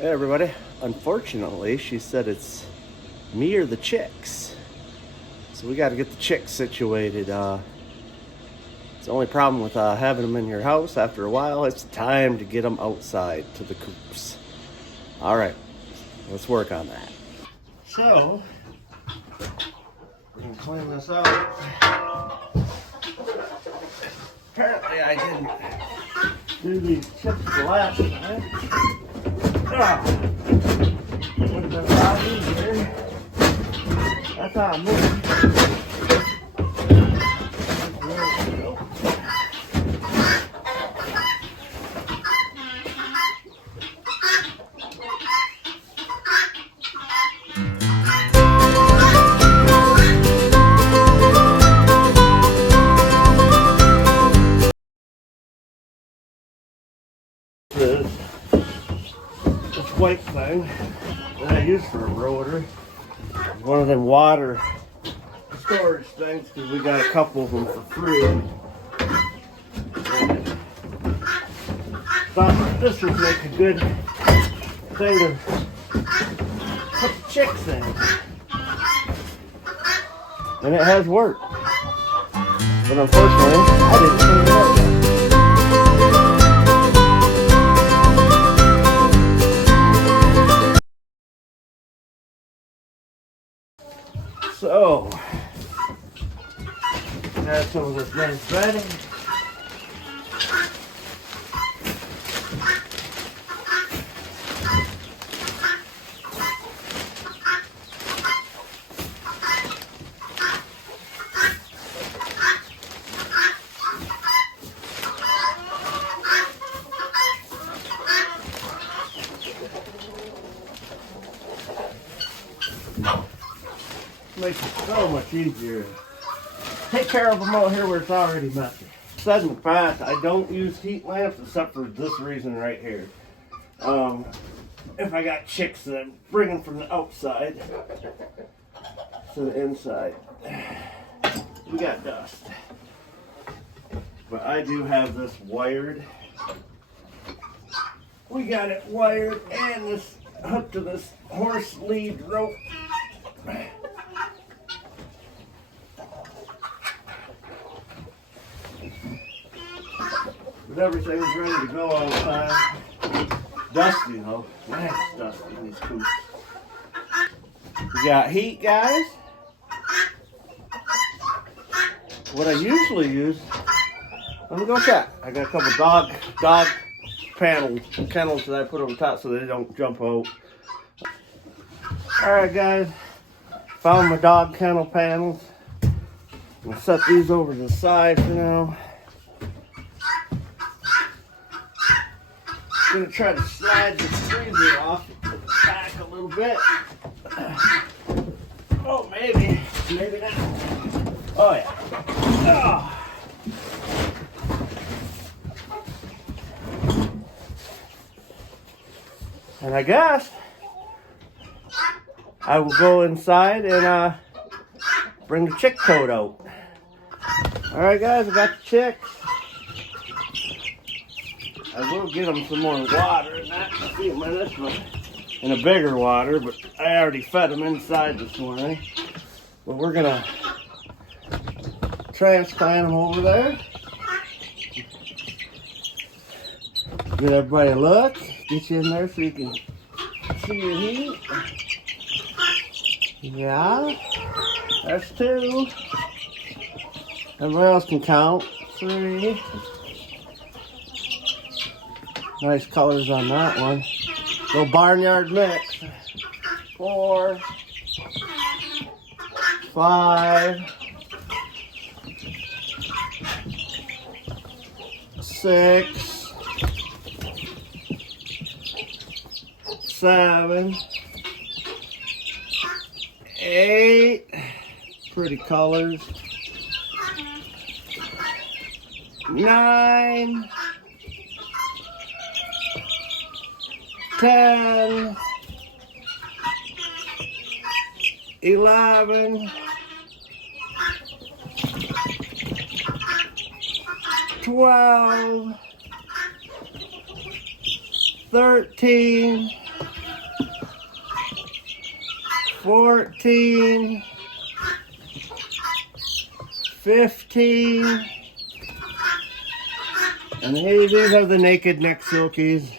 Hey everybody. Unfortunately, she said it's me or the chicks. So we got to get the chicks situated. It's the only problem with having them in your house after a while. It's time to get them outside to the coops. All right, let's work on that. So, we're going to clean this out. Apparently I didn't do these chips the last time. Would have been a lot easier. That's how I move. This white thing that I use for a rotor, one of them water storage things, because we got a couple of them for free. Thought this would make a good thing to put the chicks in, and it has worked. But unfortunately, I didn't clean it up yet. So, got some of this nice ready. Makes it so much easier. Take care of them out here where it's already messy. Said in the past, I don't use heat lamps except for this reason right here. If I got chicks that I'm bringing from the outside to the inside, we got dust. But I do have this wired. We got it wired and this hooked to this horse lead rope. But everything's ready to go all the time. Dusty though. Man, it's dusty in these coops. We got heat, guys. What I usually use, let me go check. I got a couple dog kennels that I put over top so they don't jump out. Alright guys, found my dog kennel panels. I'm gonna set these over to the side for now. I'm gonna try to slide the freezer off the back a little bit. Oh, maybe not. Oh yeah. Oh. And I guess I will go inside and bring the chick toad out. All right, guys, I got the chicks. I will get them some more water in a few minutes, in a bigger water, but I already fed them inside this morning. But we're gonna transplant them over there. Give everybody a look. Get you in there so you can see your heat. Yeah, that's 2. Everybody else can count. 3. Nice colors on that one. Little barnyard mix. 4, 5, 6, 7, 8. Pretty colors. 9. 10, 11, 12, 13, 14, 15, and hey, these are the naked neck silkies.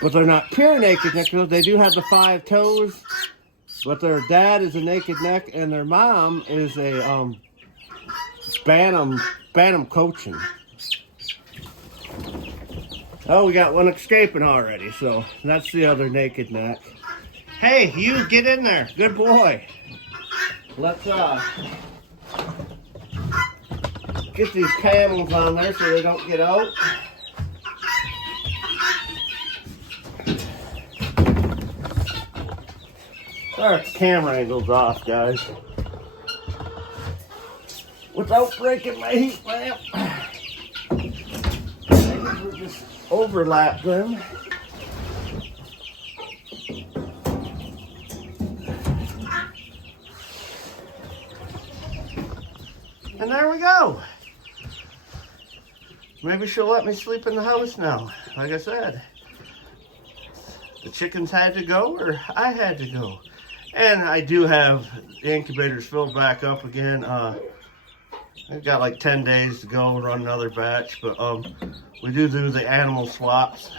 But they're not pure naked neck silkies. They do have the 5 toes, but their dad is a naked neck, and their mom is a bantam coaching. Oh, we got one escaping already, so that's the other naked neck. Hey, you get in there. Good boy. Let's get these panels on there so they don't get out. Our camera angle's off, guys. Without breaking my heat lamp. We'll just overlap them. And there we go. Maybe she'll let me sleep in the house now. Like I said, the chickens had to go, or I had to go. And I do have the incubators filled back up again. I've got like 10 days to go and run another batch, but we do the animal swaps.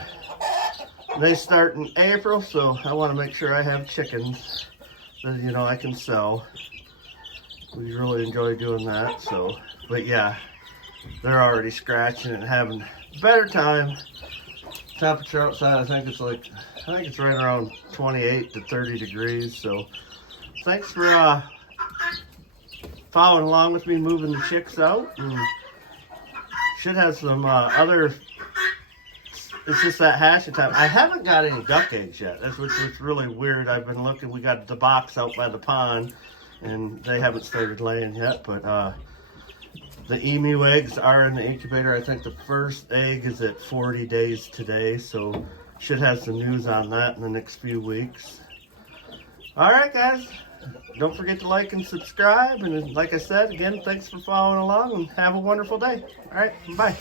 They start in April, so I want to make sure I have chickens that, you know, I can sell. We really enjoy doing that, so, but yeah, they're already scratching and having a better time. Temperature outside, I think it's right around 28 to 30 degrees, so thanks for following along with me moving the chicks out. And should have some other, it's just that hatching time. I haven't got any duck eggs yet, which is really weird. I've been looking, we got the box out by the pond, and they haven't started laying yet, but the emu eggs are in the incubator. I think the first egg is at 40 days today, so should have some news on that in the next few weeks. All right, guys, don't forget to like and subscribe, and like I said, again, thanks for following along, and have a wonderful day. All right, bye.